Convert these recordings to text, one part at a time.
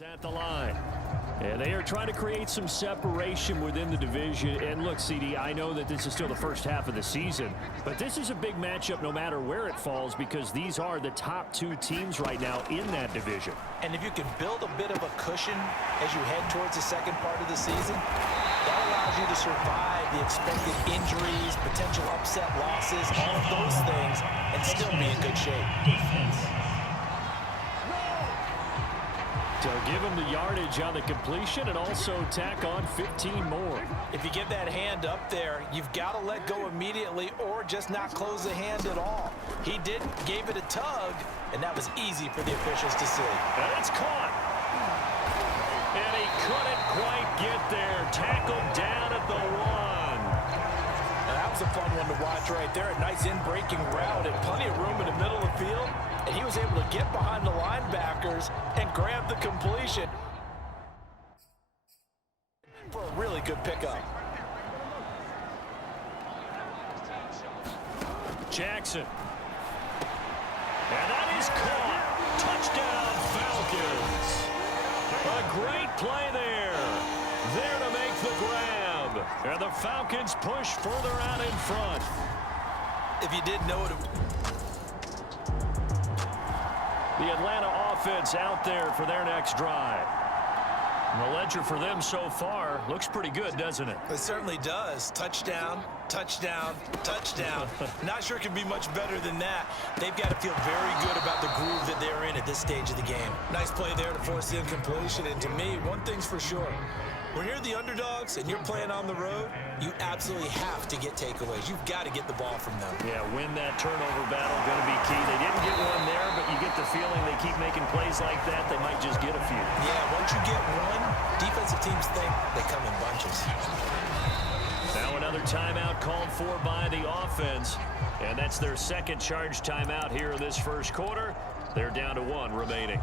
At the line. And they are trying to create some separation within the division. And look, CD, I know that this is still the first half of the season, but this is a big matchup no matter where it falls because these are the top two teams right now in that division. And if you can build a bit of a cushion as you head towards the second part of the season, that allows you to survive the expected injuries, potential upset losses, all of those things, and still be in good shape. So give him the yardage on the completion and also tack on 15 more. If you get that hand up there, you've got to let go immediately or just not close the hand at all. He didn't, gave it a tug, and that was easy for the officials to see. And it's caught. And he couldn't quite get there. Tackled down at the 1. And that was a fun one to watch right there. A nice in-breaking route and plenty of room in the middle of the field. And he was able to get behind the linebackers and grab the completion for a really good pickup. Jackson. And that is caught. Touchdown, Falcons. A great play there. There to make the grab. And the Falcons push further out in front. If you didn't know it... The Atlanta offense out there for their next drive. And the ledger for them so far looks pretty good, doesn't it? It certainly does. Touchdown, touchdown, touchdown. Not sure it can be much better than that. They've got to feel very good about the groove that they're in at this stage of the game. Nice play there to force the incompletion. And to me, one thing's for sure. When you're the underdogs and you're playing on the road, you absolutely have to get takeaways. You've got to get the ball from them. Yeah, win that turnover battle, going to be key. They didn't get one there, but you get the feeling they keep making plays like that, they might just get a few. Yeah, once you get one, defensive teams think they come in bunches. Now another timeout called for by the offense, and that's their second charge timeout here in this first quarter. They're down to 1 remaining.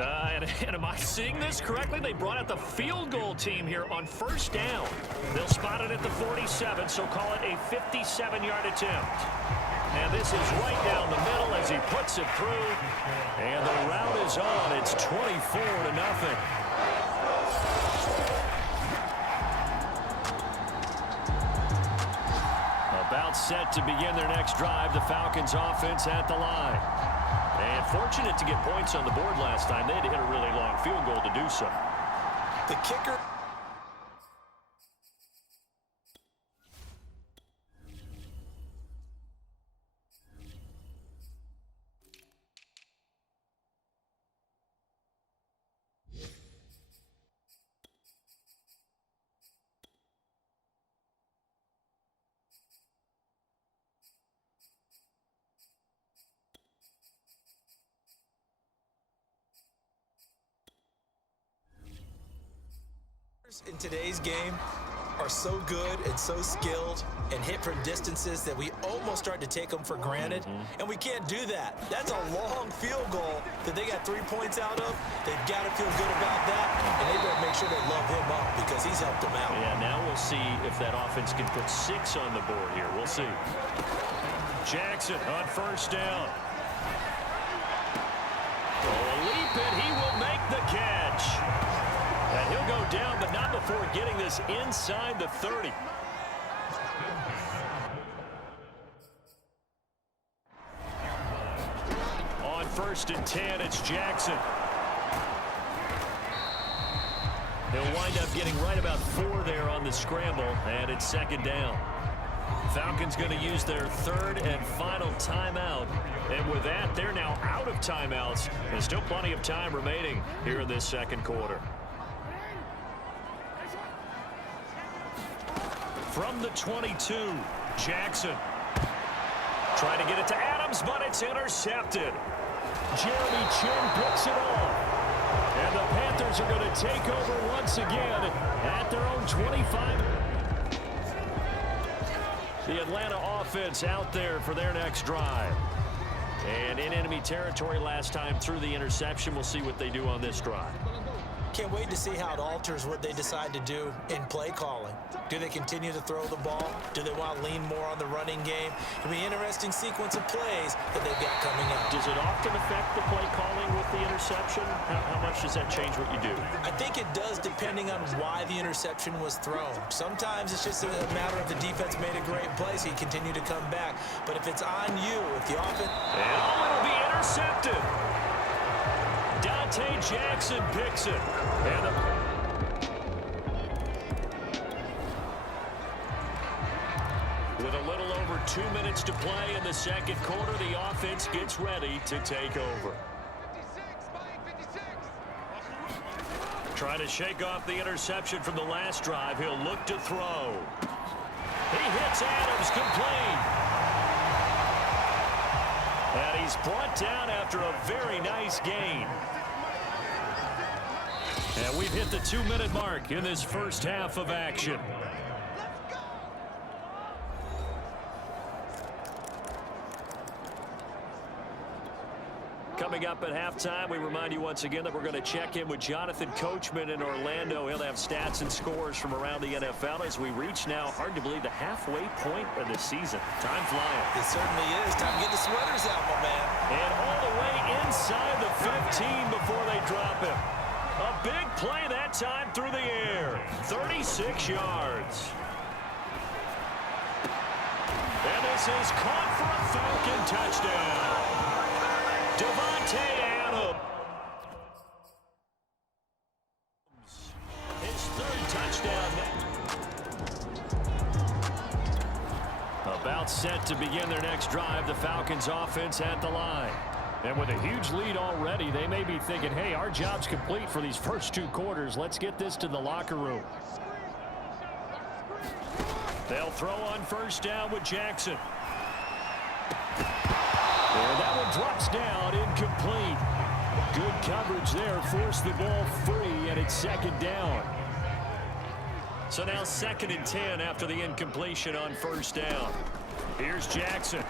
And am I seeing this correctly? They brought out the field goal team here on first down. They'll spot it at the 47, so call it a 57-yard attempt. And this is right down the middle as he puts it through. And the route is on. It's 24-0. About set to begin their next drive. The Falcons offense at the line. And fortunate to get points on the board last time. They had to hit a really long field goal to do so. The kicker... in today's game are so good and so skilled and hit from distances that we almost start to take them for granted, and we can't do that. That's a long field goal that they got 3 points out of. They've got to feel good about that, and they better make sure they love him up because he's helped them out. Yeah, now we'll see if that offense can put 6 on the board here. We'll see. Jackson on first down. Oh, a leap, and he will make the catch. And he'll go down, but not before getting this inside the 30. On 1st and 10, it's Jackson. He'll wind up getting right about 4 there on the scramble, and it's 2nd down. Falcons going to use their 3rd and final timeout. And with that, they're now out of timeouts. There's still plenty of time remaining here in this second quarter. From the 22, Jackson. Trying to get it to Adams, but it's intercepted. Jeremy Chin picks it off. And the Panthers are going to take over once again at their own 25. The Atlanta offense out there for their next drive. And in enemy territory last time through the interception. We'll see what they do on this drive. Can't wait to see how it alters what they decide to do in play calling. Do they continue to throw the ball? Do they want to lean more on the running game? It'll be an interesting sequence of plays that they've got coming up. Does it often affect the play calling with the interception? How much does that change what you do? I think it does, depending on why the interception was thrown. Sometimes it's just a matter of the defense made a great play, so you continue to come back. But if it's on you, if the offense... And it'll be intercepted. Dante Jackson picks it. And with a little over 2 minutes to play in the second quarter, the offense gets ready to take over. Trying to shake off the interception from the last drive. He'll look to throw. He hits Adams complete. And he's brought down after a very nice gain. And we've hit the 2-minute mark in this first half of action. Coming up at halftime, we remind you once again that we're going to check in with Jonathan Coachman in Orlando. He'll have stats and scores from around the NFL as we reach now, hard to believe, the halfway point of the season. Time flying. It certainly is. Time to get the sweaters out, my man. And all the way inside the 15 before they drop him. A big play that time through the air. 36 yards. And this is caught for a Falcon touchdown. Devontae Adams. His third touchdown. About set to begin their next drive, the Falcons offense at the line. And with a huge lead already, they may be thinking, hey, our job's complete for these first 2 quarters. Let's get this to the locker room. They'll throw on first down with Jackson. And that one drops down, incomplete. Good coverage there, forced the ball free, and it's second down. So now 2nd and 10 after the incompletion on first down. Here's Jackson.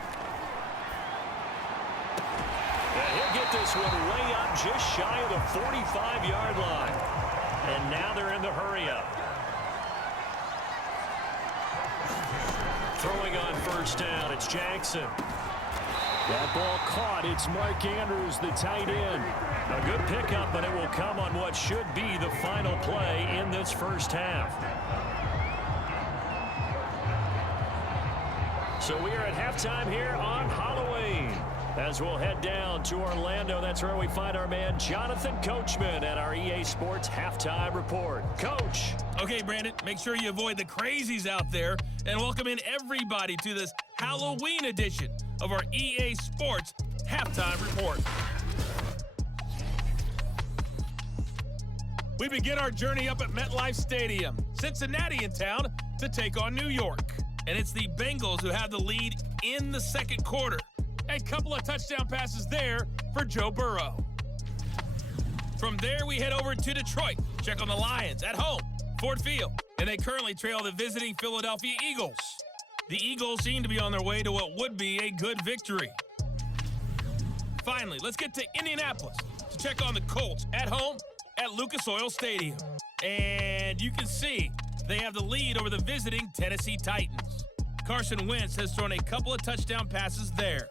And he'll get this one way up just shy of the 45-yard line. And now they're in the hurry-up. Throwing on first down, it's Jackson. That ball caught. It's Mark Andrews, the tight end. A good pickup, but it will come on what should be the final play in this first half. So we are at halftime here on Halloween. As we'll head down to Orlando, that's where we find our man Jonathan Coachman at our EA Sports Halftime Report. Coach. Okay, Brandon, make sure you avoid the crazies out there and welcome in everybody to this Halloween edition of our EA Sports Halftime Report. We begin our journey up at MetLife Stadium, Cincinnati in town to take on New York. And it's the Bengals who have the lead in the second quarter. A couple of touchdown passes there for Joe Burrow. From there, we head over to Detroit. Check on the Lions at home, Ford Field. And they currently trail the visiting Philadelphia Eagles. The Eagles seem to be on their way to what would be a good victory. Finally, let's get to Indianapolis to check on the Colts at home at Lucas Oil Stadium. And you can see they have the lead over the visiting Tennessee Titans. Carson Wentz has thrown a couple of touchdown passes there.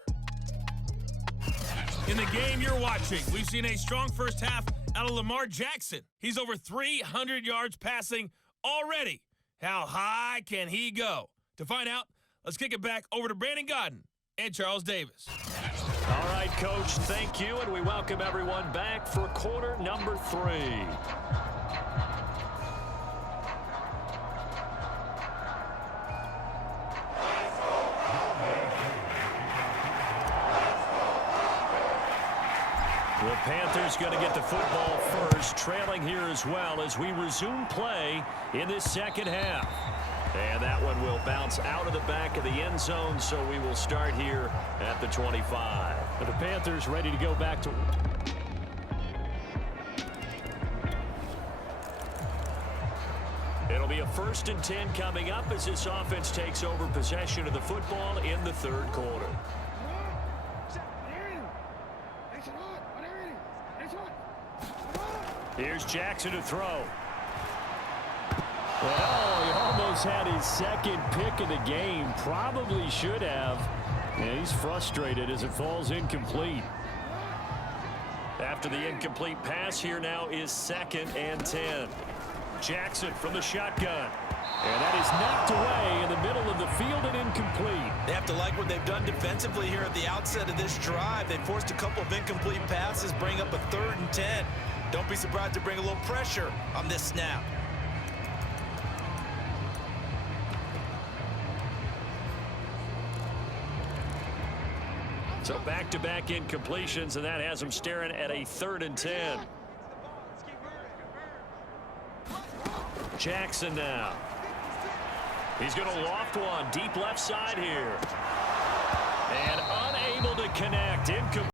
In the game you're watching, we've seen a strong first half out of Lamar Jackson. He's over 300 yards passing already. How high can he go? To find out, let's kick it back over to Brandon Godden and Charles Davis. All right, Coach, thank you, and we welcome everyone back for quarter number 3. The Panthers going to get the football first, trailing here as well as we resume play in this second half. And that one will bounce out of the back of the end zone, so we will start here at the 25. And the Panthers ready to go back to... It'll be a 1st and 10 coming up as this offense takes over possession of the football in the third quarter. Here's Jackson to throw. Well, he almost had his second pick of the game. Probably should have. And he's frustrated as it falls incomplete. After the incomplete pass, here now is 2nd and 10. Jackson from the shotgun. And that is knocked away in the middle of the field and incomplete. They have to like what they've done defensively here at the outset of this drive. They forced a couple of incomplete passes, bring up a 3rd and 10. Don't be surprised to bring a little pressure on this snap. So back-to-back incompletions, and that has them staring at a 3rd and 10. Jackson now. He's going to loft one deep left side here. And unable to connect. Incomplete.